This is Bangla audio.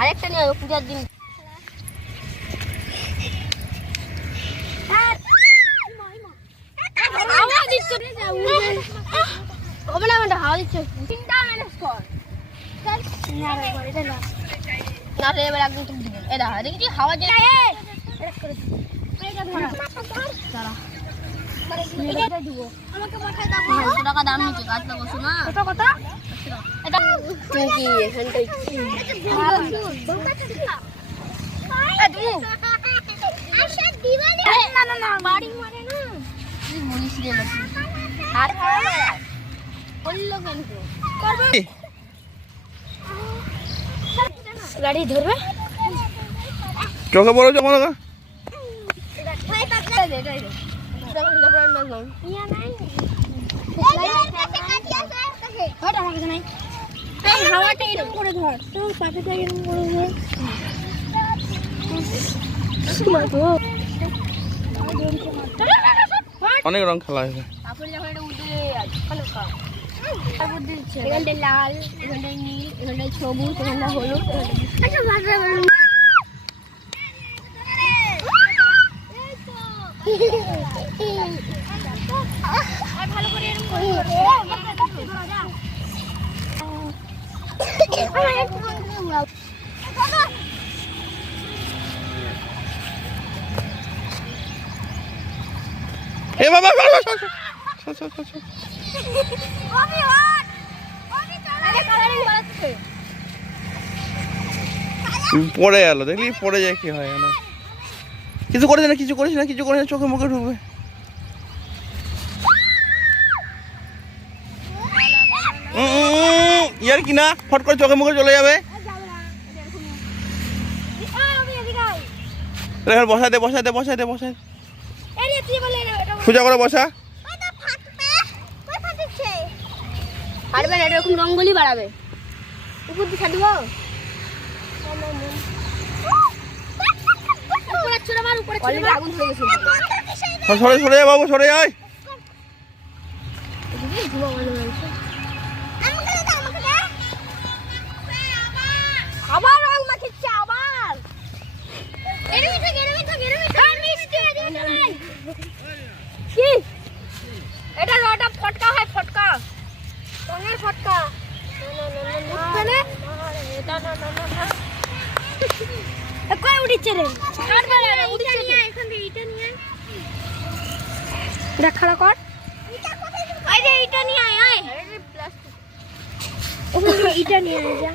আরেকটা নিয়ে আসবো পূজার দিন। হাওয়া দিচ্ছে হবে না, আমাদের হাওয়া দিচ্ছে। তিনটা ম্যানেজ কর না রে, এবার একদম তুমি দিবে। এটা দেখি হাওয়া যে টাকা দাম নিচ্ছে গাছ লাগাচ্ছ না। এটা তুমি কি এখানটাই বাড়ি মানে না বলিস রে আর বললো কিন্তু গাড়ি ধরবে চোখে পড়ো যখন হাওয়াটা এরকম করে ধর, পাখিটা এরকম করে ধর। অনেক রং খেলা হয়েছে। এখানটায় লাল, এখানটায় নীল, এখানটায় সবুজ, এখানটায় হলুদ, ভালো করে এ বাবা পড়ে গেল, দেখলি পড়ে যায় কি হয় না। কিছু করিস না, কিছু করিস না, কিছু করিস না, চোখে মুখে ঢুকবে। ইয়ার কি না, ফট করে চোখে মুখে চলে যাবে। বসাই দে বসাই দে বসাই দে বসাই, সোজা করে বসা। পারবে না, এরকম রঙ্গলি বাড়াবে। উপর দিয়ে ছাড়ব, আগুন হয়ে গেছে। সরে সরে যা বাবু, সরে যায়। আবার রং মাখিচ্ছে, আবার কি এটা রটা ফটকা হয়, ফটকা রঙের ফটকা। কই উঠিচ্ছে রে, খাড়া কর। ইটা নিয়ে আয়, ইটা নিয়ে আয় যা।